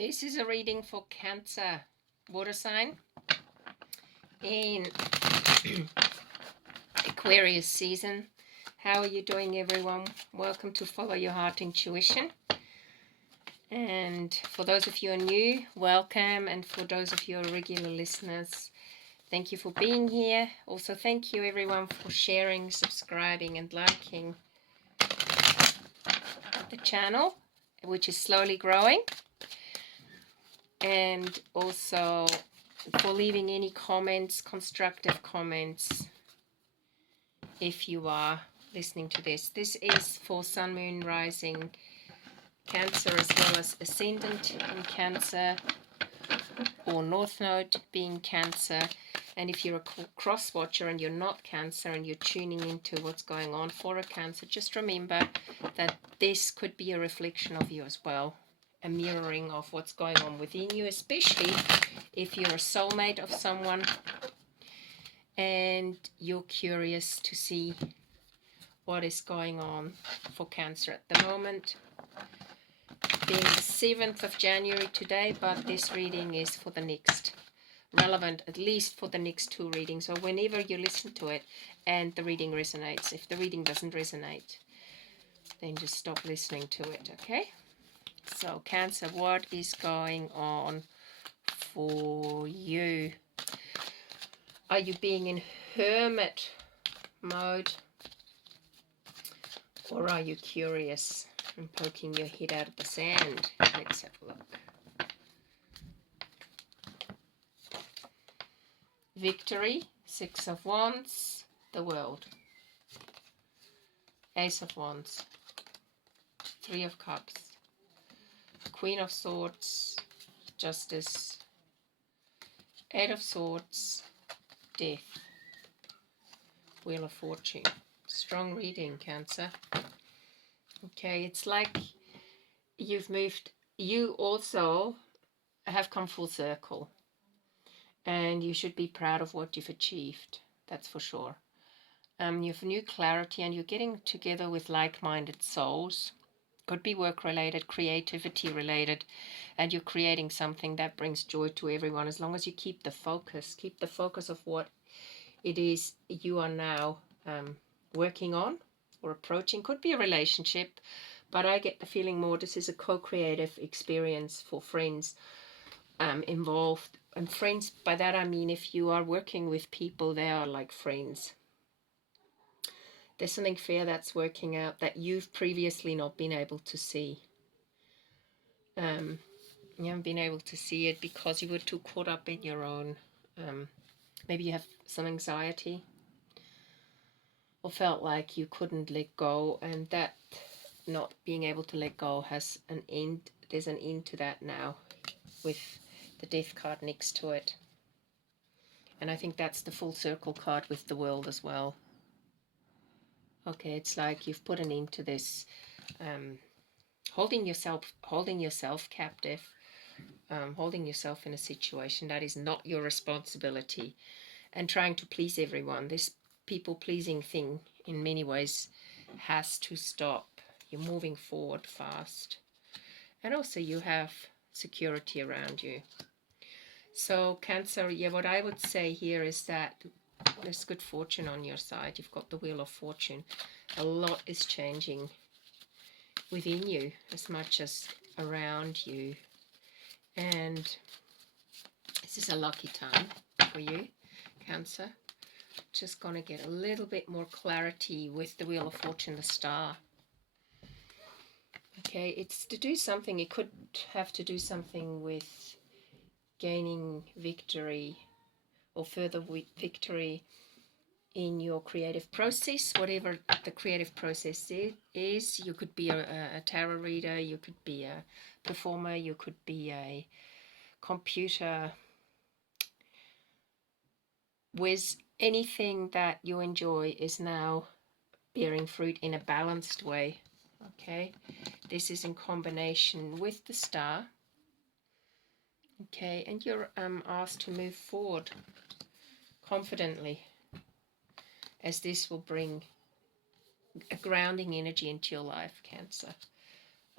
This is a reading for Cancer water sign in Aquarius season. How are you doing, everyone? Welcome to Follow Your Heart Intuition. And for those of you who are new, welcome. And for those of you who are regular listeners, thank you for being here. Also, thank you everyone for sharing, subscribing and liking the channel, which is slowly growing. And also for leaving any comments, constructive comments, if you are listening to this. This is for Sun, Moon, Rising, Cancer, as well as Ascendant in Cancer, or North Node being Cancer. And if you're a cross watcher and you're not Cancer and you're tuning into what's going on for a Cancer, just remember that this could be a reflection of you as well. A mirroring of what's going on within you, especially if you're a soulmate of someone and you're curious to see what is going on for Cancer at the moment. Being the 7th of January today, but this reading is for the next, relevant at least for the next 2 readings, or whenever you listen to it and the reading resonates. If the reading doesn't resonate, then just stop listening to it, okay? So Cancer, what is going on for you? Are you being in hermit mode? Or are you curious and poking your head out of the sand? Let's have a look. Victory, 6 of Wands, the World. Ace of Wands, 3 of Cups. Queen of Swords, Justice, 8 of Swords, Death, Wheel of Fortune. Strong reading, Cancer. Okay, it's like you've moved, you also have come full circle. And you should be proud of what you've achieved, that's for sure. You have new clarity and you're getting together with like-minded souls. Could be work-related, creativity-related, and you're creating something that brings joy to everyone, as long as you keep the focus of what it is you are now working on or approaching. Could be a relationship, but I get the feeling more this is a co-creative experience for friends involved. And friends, by that I mean if you are working with people, they are like friends. There's something fair that's working out that you've previously not been able to see. You haven't been able to see it because you were too caught up in your own, maybe you have some anxiety or felt like you couldn't let go, and that not being able to let go has an end. There's an end to that now with the Death card next to it. And I think that's the full circle card with the World as well. Okay, it's like you've put an end to this, holding yourself captive, holding yourself in a situation that is not your responsibility, and trying to please everyone. This people-pleasing thing, in many ways, has to stop. You're moving forward fast. And also you have security around you. So Cancer, yeah, what I would say here is that there's good fortune on your side. You've got the Wheel of Fortune. A lot is changing within you as much as around you. And this is a lucky time for you, Cancer. Just going to get a little bit more clarity with the Wheel of Fortune, the Star. Okay, it's to do something. It could have to do something with gaining victory or further victory in your creative process, whatever the creative process is. You could be a tarot reader, you could be a performer, you could be a computer whiz. Anything that you enjoy is now bearing fruit in a balanced way. Okay, this is in combination with the Star. Okay, and you're asked to move forward confidently, as this will bring a grounding energy into your life, Cancer.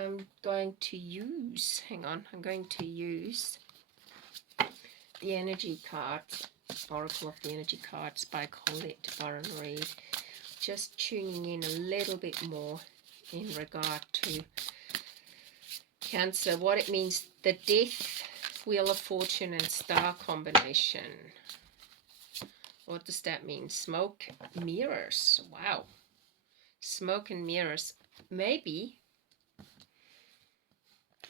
I'm going to use, hang on, I'm going to use the energy cards, Oracle of the Energy Cards by Colette Baron Reid. Just tuning in a little bit more in regard to Cancer, what it means, the Death, Wheel of Fortune and Star combination. What does that mean? Smoke, mirrors. Wow. Smoke and mirrors. Maybe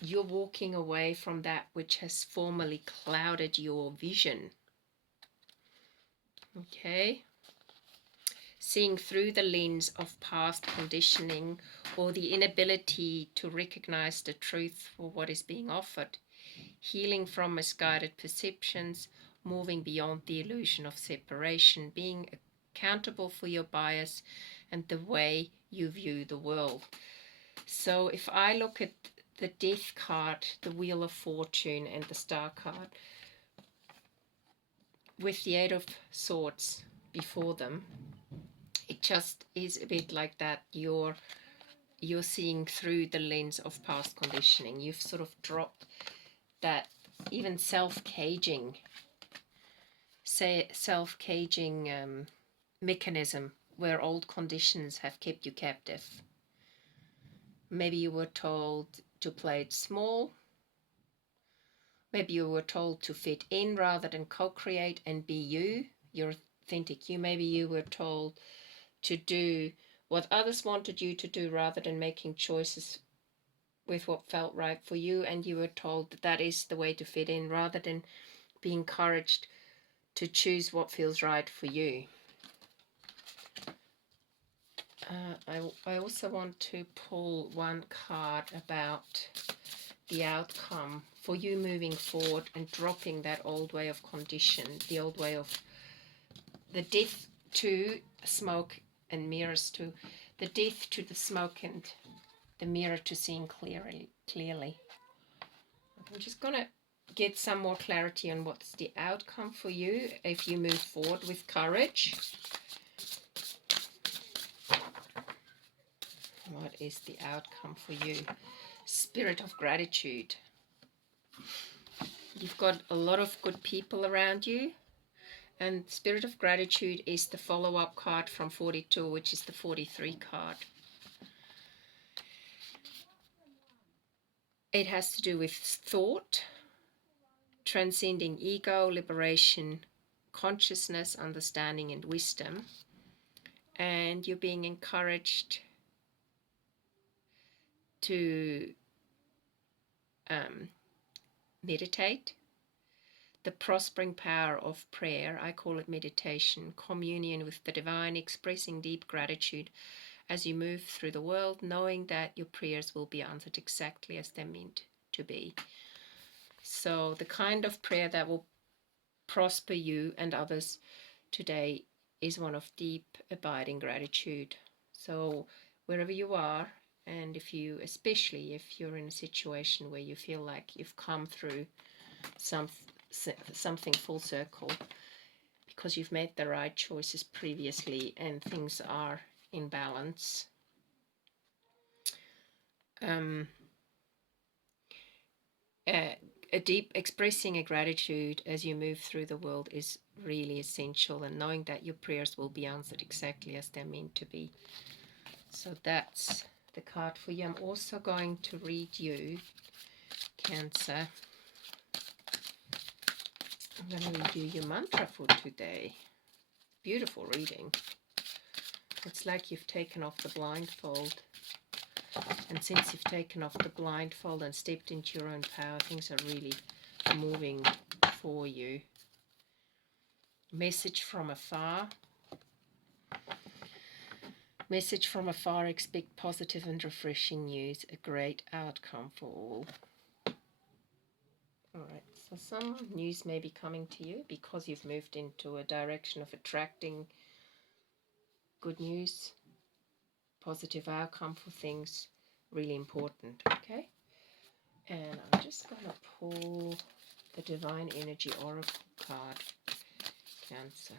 you're walking away from that which has formerly clouded your vision. Okay. Seeing through the lens of past conditioning or the inability to recognize the truth for what is being offered. Healing from misguided perceptions, moving beyond the illusion of separation, being accountable for your bias and the way you view the world. So if I look at the Death card, the Wheel of Fortune and the Star card, with the Eight of Swords before them, it just is a bit like that. You're seeing through the lens of past conditioning. You've sort of dropped that even self-caging mechanism where old conditions have kept you captive. Maybe you were told to play it small. Maybe you were told to fit in rather than co-create and be you, your authentic you. Maybe you were told to do what others wanted you to do rather than making choices with what felt right for you, and you were told that that is the way to fit in rather than be encouraged to choose what feels right for you. I also want to pull one card about the outcome for you moving forward and dropping that old way of condition, the old way of the Death to smoke and mirrors to the Death to the smoke and the mirror to seeing clearly. I'm just going to get some more clarity on what's the outcome for you if you move forward with courage. What is the outcome for you? Spirit of gratitude. You've got a lot of good people around you. And Spirit of Gratitude is the follow-up card from 42, which is the 43 card. It has to do with thought, transcending ego, liberation, consciousness, understanding, and wisdom. And you're being encouraged to meditate. The prospering power of prayer, I call it meditation, communion with the divine, expressing deep gratitude as you move through the world, knowing that your prayers will be answered exactly as they're meant to be. So the kind of prayer that will prosper you and others today is one of deep, abiding gratitude. So wherever you are, and especially if you're in a situation where you feel like you've come through something full circle because you've made the right choices previously and things are in balance, a deep expressing a gratitude as you move through the world is really essential, and knowing that your prayers will be answered exactly as they're meant to be. So that's the card for you. I'm also going to read you, Cancer. I'm going to read you your mantra for today. Beautiful reading. It's like you've taken off the blindfold. And since you've taken off the blindfold and stepped into your own power, things are really moving for you. Message from afar. Message from afar, expect positive and refreshing news, a great outcome for all. Alright, so some news may be coming to you because you've moved into a direction of attracting good news, positive outcome for things, really important, okay? And I'm just going to pull the Divine Energy Oracle card, Cancer.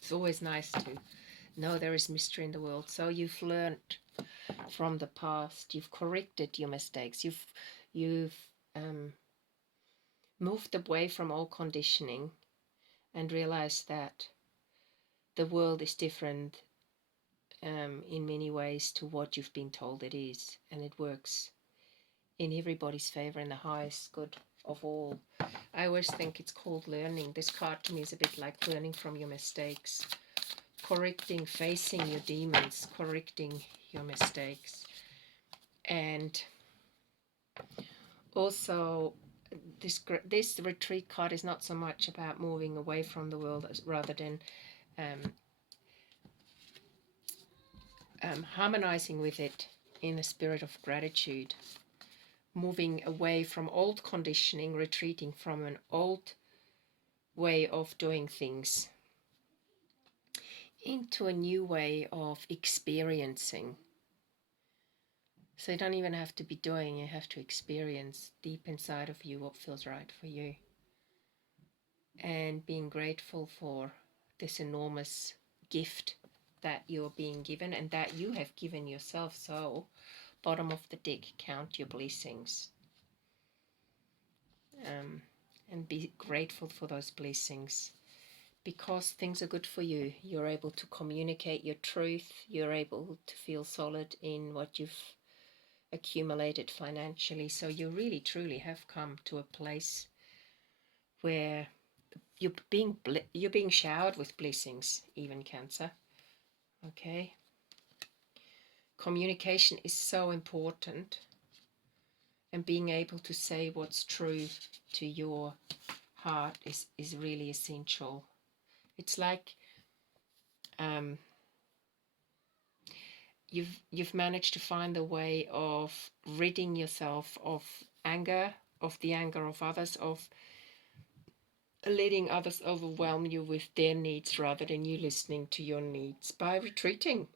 It's always nice to No, there is mystery in the world. So you've learned from the past. You've corrected your mistakes. You've moved away from all conditioning and realized that the world is different in many ways to what you've been told it is, and it works in everybody's favor and the highest good of all. I always think it's called learning. This card to me is a bit like learning from your mistakes, correcting, facing your demons, correcting your mistakes. And also this retreat card is not so much about moving away from the world rather than harmonizing with it in a spirit of gratitude, moving away from old conditioning, retreating from an old way of doing things into a new way of experiencing. So you don't even have to be doing, you have to experience deep inside of you what feels right for you. And being grateful for this enormous gift that you're being given and that you have given yourself. So, bottom of the deck, count your blessings. And be grateful for those blessings. Because things are good for you. You're able to communicate your truth. You're able to feel solid in what you've accumulated financially. So you really, truly have come to a place where you're being showered with blessings, even Cancer. Okay? Communication is so important. And being able to say what's true to your heart is really essential. It's like you've managed to find a way of ridding yourself of anger, of the anger of others, of letting others overwhelm you with their needs rather than you listening to your needs by retreating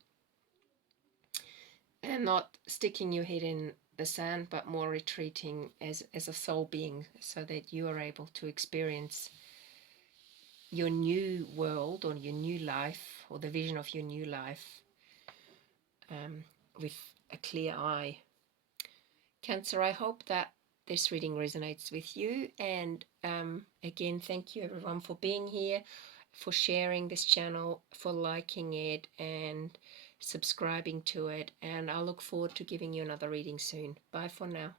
and not sticking your head in the sand, but more retreating as a soul being, so that you are able to experience your new world or your new life or the vision of your new life with a clear eye. Cancer, I hope that this reading resonates with you. And again, thank you everyone for being here, for sharing this channel, for liking it and subscribing to it. And I look forward to giving you another reading soon. Bye for now.